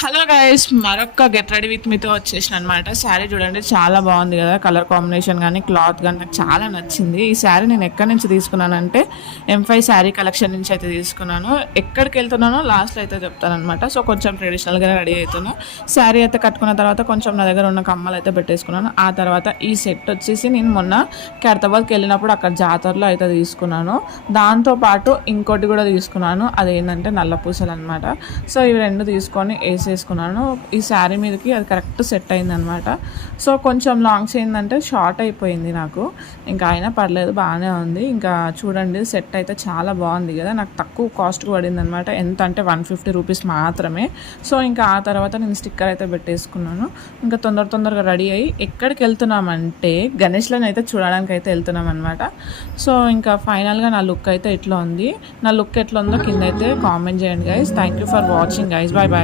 Hello guys, మరొక get ready with మీతో వచ్చేసిన అనమాట. శారీ చూడండి, చాలా బాగుంది కదా. కలర్ కాంబినేషన్ కానీ క్లాత్ కానీ నాకు చాలా నచ్చింది. ఈ శారీ నేను ఎక్కడి నుంచి తీసుకున్నానంటే M5 శారీ కలెక్షన్ నుంచి అయితే తీసుకున్నాను. ఎక్కడికి వెళ్తున్నానో లాస్ట్లో అయితే చెప్తానమాట. సో కొంచెం ట్రెడిషనల్గా రెడీ అవుతున్నా. శారీ అయితే కట్టుకున్న తర్వాత కొంచెం నా దగ్గర ఉన్న కమ్మలు అయితే పెట్టేసుకున్నాను. ఆ తర్వాత ఈ సెట్ వచ్చేసి నేను మొన్న ఖైరతాబాద్కి వెళ్ళినప్పుడు అక్కడ జాతరలో అయితే తీసుకున్నాను. దాంతోపాటు ఇంకోటి కూడా తీసుకున్నాను, అదేంటంటే నల్ల పూసలు అనమాట. సో ఇవి రెండు తీసుకొని వేసేసుకున్నాను. ఈ శారీ మీదకి అది కరెక్ట్ సెట్ అయిందనమాట. సో కొంచెం లాంగ్స్ ఏంటంటే షార్ట్ అయిపోయింది నాకు, ఇంకా అయినా పర్లేదు, బాగానే ఉంది. ఇంకా చూడండి, సెట్ అయితే చాలా బాగుంది కదా. నాకు తక్కువ కాస్ట్కి పడింది అనమాట. ఎంత అంటే 150 రూపీస్ మాత్రమే. సో ఇంకా ఆ తర్వాత నేను స్టిక్కర్ అయితే పెట్టేసుకున్నాను. ఇంకా తొందరగా రెడీ అయ్యి ఎక్కడికి వెళ్తున్నామంటే గణేష్లను అయితే చూడడానికి అయితే వెళ్తున్నాం అనమాట. సో ఇంకా ఫైనల్గా నా లుక్ అయితే ఇట్లా ఉంది. నా లుక్ ఎట్లా ఉందో కింద అయితే కామెంట్ చేయండి guys. Thank you for watching guys. Bye bye.